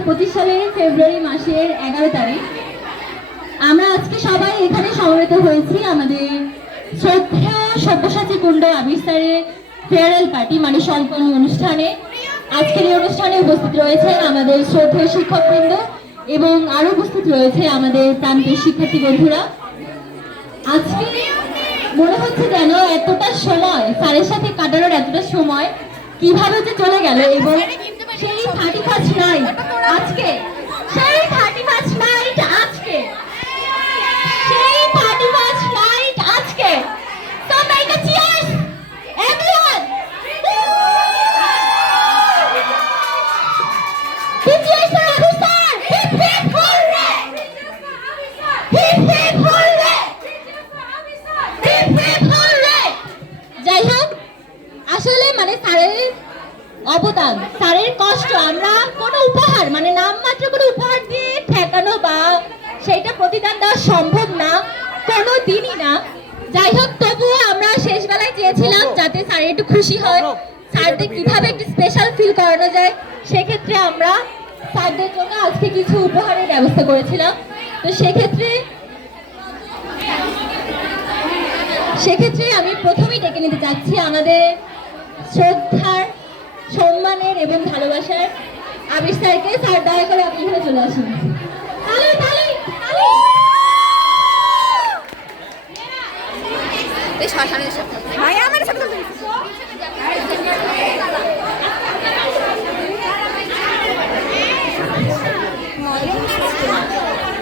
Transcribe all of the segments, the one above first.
2025 সালের ফেব্রুয়ারি মাসের 11 তারিখ আমরা আজকে সবাই এখানে সমবেত হয়েছি আমাদের শ্রদ্ধেয় সব্যসাচী কুণ্ড আবির স্যারের ফেয়ারওয়েল পার্টি মানে সম্পন্ন অনুষ্ঠানে। আজকের এই অনুষ্ঠানে উপস্থিত রয়েছে আমাদের শ্রদ্ধেয় শিক্ষকবৃন্দ এবং আরো উপস্থিত রয়েছে আমাদের প্রান্তীয় শিক্ষার্থী বন্ধুরা। আজকে মনে হচ্ছে যেন এতটা সময় স্যারের সাথে কাটানোর এতটা সময় কিভাবে যে চলে গেল এবং সেই 31st নাইট আজকে সেই 31st নাইট আজকে সেই 31st নাইট আজকে তো make a cheers everyone cheers for Abir sir hip hip hooray hip hip hooray hip hip hooray. যাই হোক আসলে মানে স্যারের অবদান স্যারের কষ্ট আমরা কোনো উপহার মানে নামমাত্র কোনো উপহার দিয়ে ঠেকানো বা সেইটা প্রতিদান দেওয়া সম্ভব না কোনো দিনই না। যাই হোক তবুও আমরা শেষ বেলায় চেয়েছিলাম যাতে স্যার একটু খুশি হয়, স্যারদের কিভাবে একটু স্পেশাল ফিল করানো যায় সেক্ষেত্রে আমরা স্যারদের জন্য আজকে কিছু উপহারের ব্যবস্থা করেছিলাম। তো সেক্ষেত্রে আমি প্রথমেই ডেকে নিতে চাচ্ছি আমাদের শ্রদ্ধার সম্মানের এবং ভালোবাসার আবির স্যারকে। স্যার দয়া করে আপনি এখানে চলে আসুন।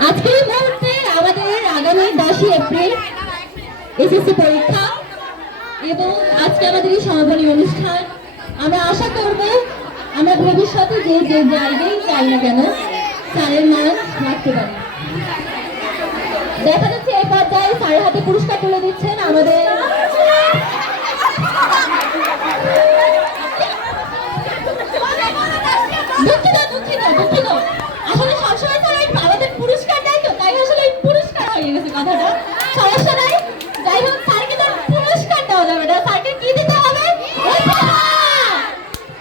আজকের এই মুহূর্তে আমাদের আগামী 10ই এপ্রিল এসএসসি পরীক্ষা এবং আজকে আমাদের এই সমাপনী অনুষ্ঠান। আমরা আশা করব আমরা ভবিষ্যতে যে যে জায়গায় চাই না কেন স্যারের মান রাখতে পারি। দেখা যাচ্ছে এই পর্যায়ে স্যারের হাতে পুরস্কার তুলে দিচ্ছেন আমাদের দুঃখিত আসলে সবসময় স্যার আমাদের পুরস্কার দেয় তো তাই আসলে পুরস্কার হয়ে গেছে কথাটা, সমস্যা নাই। যাই হোক স্যারকে তো পুরস্কার দেওয়া যাবে না, স্যারকে কি দিতে হবে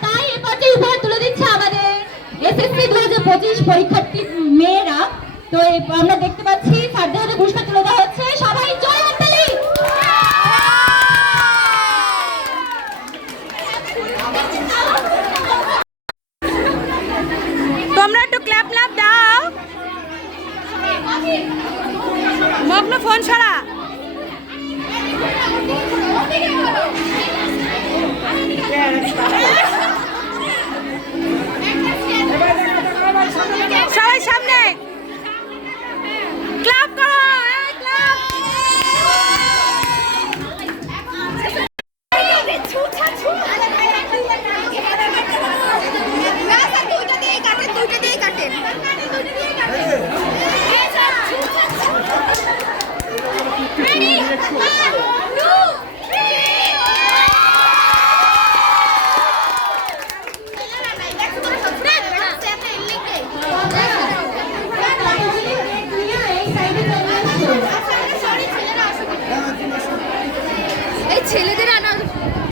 তাই এ পর্যায়ে উপহার তুলে দিচ্ছে আমাদের এসএসসি 2025 পরীক্ষার্থী মেয়েরা। তো আমরা দেখতে পাচ্ছি স্যারদের হাতে পুরস্কার তুলে দেওয়া হচ্ছে, সবাই জয় হাততালি। তোমরা একটু ক্ল্যাপ ক্ল্যাপ দাও। মগ্ন ফোন ছাড়া